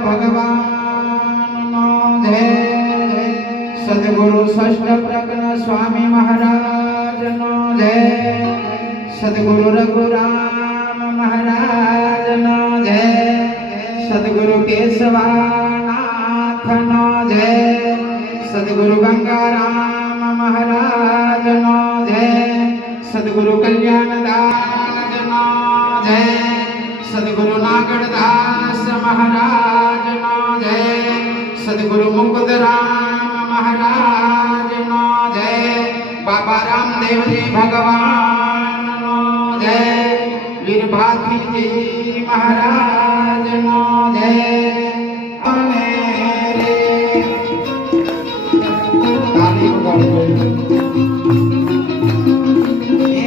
ભગવાનનો જય સદગુરુ ષષ્ઠ પ્રજ્ઞ સ્વામી મહારાજનો જય સદગુરુ રઘુરામ મહારાજનો જય સદગુરુ કેશવાનાથનો જય સદગુરુ ગંગારામ મહારાજનો જય સદગુરુ કલ્યાણદાસનો જય સદગુરુ નાગડદાસ મહારાજનો જય સદગુરુ મુકુદરામ મહારાજનો જય બાબા રામદેવજી ભગવાનનો જય વીરભાખીજી મહારાજનો જય અને રે તાલી વગાડો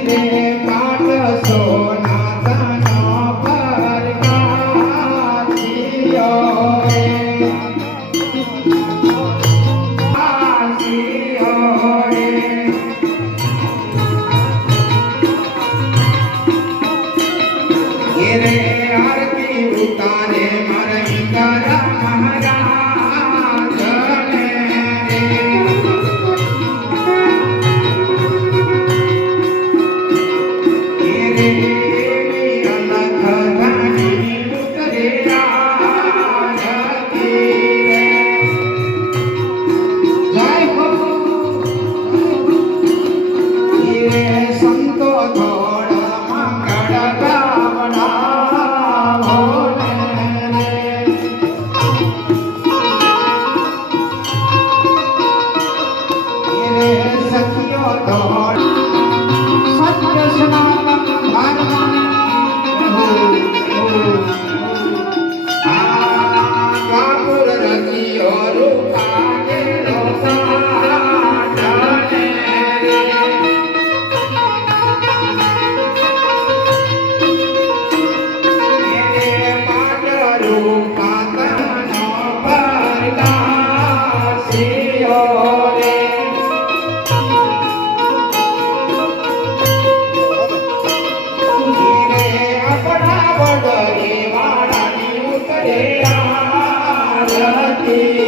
રે પાટ સોના આરતી ઉતારે મારી તારા મહારાજ સંતો થોડા સત્ય સનાતન કાપુર રચિયો રૂપાને Yeah.